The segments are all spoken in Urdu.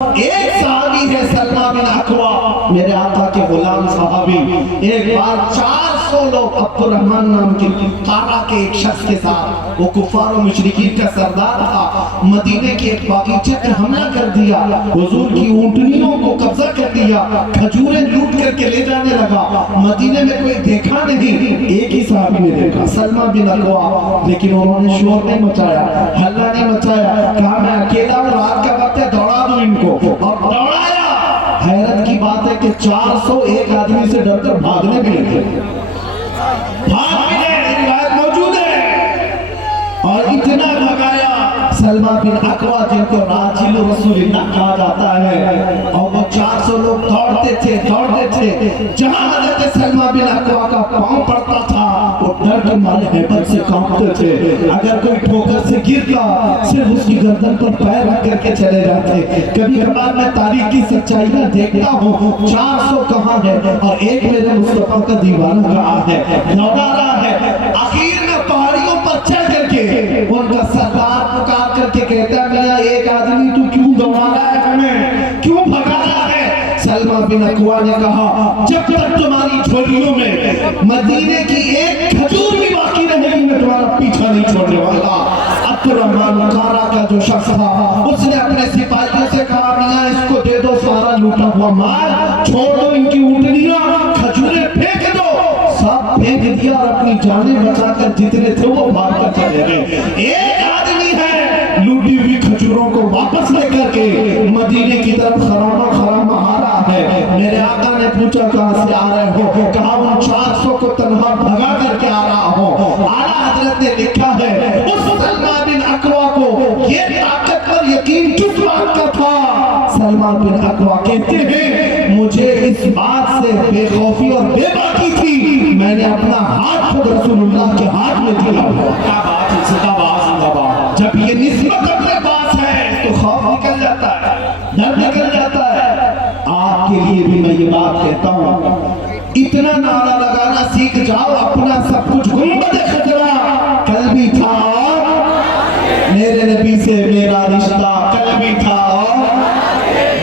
ایک صحابی ہے سلمہ بن اکوا، میرے آقا کے غلام صحابی، ایک بار 400 لوگ عبد الرحمن نام کے قارہ کے ایک شخص کے ساتھ، وہ کفار و مشرکین کا سردار تھا، مدینے کے ایک باغیچے پر حملہ کر دیا، حضور کی اونٹنیوں کو قبضہ کر دیا، کھجوریں لوٹ کر کے لے جانے لگا۔ مدینے میں کوئی دیکھا نہیں، ایک ہی صحابی نے دیکھا، سلمہ بن اکوا، لیکن انہوں نے شور نہیں مچایا، ہلہ نہیں مچایا، کہا میں اکیلا ہوں، رات کا وقت ہے، دوڑا دوں ان کو، اور دوڑایا۔ حیرت کی بات ہے کہ 401 آدمی سے ڈر کر بھاگنے بھی لگے، بھاگ بھی گئے، روایت موجود ہے، اور اتنا بھگایا سلمہ بن اکوا جن کو راجل رسول اللہ کہا جاتا ہے، اور وہ 400 لوگ دوڑتے تھے جہاں حضرت سلمہ بن اکوا کا پاؤں پڑتا تھا وہ ڈر کے مارے ہیبت سے کانپتے تھے، اگر کوئی ٹھوکر سے گرتا صرف اس کی گردن پر پیر رکھ کر کے چلے جاتے۔ کبھی کبھار میں تاریخ کی سچائیاں دیکھتا ہوں، 400 کہاں ہے اور ایک میرے مصطفیٰ کا دیوانہ کہاں ہے، دوڑا رہا ہے۔ آخر میں پہاڑیوں پر چڑھ کر کے ان کا سردار پکار کر کے کہتا ہے میاں ایک آدمی تو کیوں دوڑا رہا ہے، ہمیں کیوں بھگا رہا ہے؟ سلمہ بن اکوا نے کہا جب تک تمہاری جھولیوں میں مدینے کی ایک کھجور بھی باقی رہے گی میں تمہارا پیچھا نہیں چھوڑنے والا۔ عبد الرحمن قارہ کا جو شخص تھا اس نے اپنے سپاہیوں سے کہا میاں اس کو دے دو سارا لوٹا ہوا مال، چھوڑ دو ان کی اونٹنیاں، کھجوریں پھینک دو۔ سب پھینک دیا اور اپنی جانیں بچا کر جتنے تھے وہ بھاگ کر چلے گئے۔ ایک آدمی ہے لوٹی ہوئی کھجوروں کو واپس لے کر کے مدینے کی طرف خرامہ آ رہا ہے۔ میرے آقا نے پوچھا کہاں سے آ رہے ہو؟ کہا ان 400 کو تنہا بھگا کر کے آ رہا ہوں۔ اعلیٰ حضرت نے لکھا ہے اس سلمہ بن اکوا کو یہ طاقت پر یقین کس بات کا تھا؟ سلمہ بن اکوا کہتے ہیں مجھے اس بات سے بے خوفی اور بے باکی تھی، میں نے اپنا ہاتھ خود رسول اللہ کے ہاتھ میں دیا۔ کیا بات ہے، زندہ باد۔ جب یہ نسبت اپنے پاس ہے تو خوف نکل جاتا ہے، ڈر نکل جاتا ہے۔ آپ کے لیے بھی میں یہ بات کہتا ہوں، اتنا نعرہ لگانا سیکھ جاؤ اپنا سب کچھ گنبد خضرا کل بھی تھا، میرے نبی سے میرا رشتہ کل بھی تھا،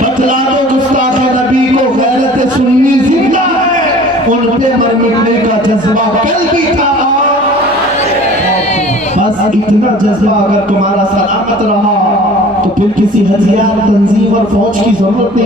بتلا دو گستاخ نبی کو غیرت سنی زندہ ہے، ان پہ مر مٹنے کا جذبہ کل بھی تھا۔ بس اتنا جذبہ اگر تمہارا سلامت رہا تو پھر کسی ہتھیار تنظیم اور فوج کی ضرورت نہیں۔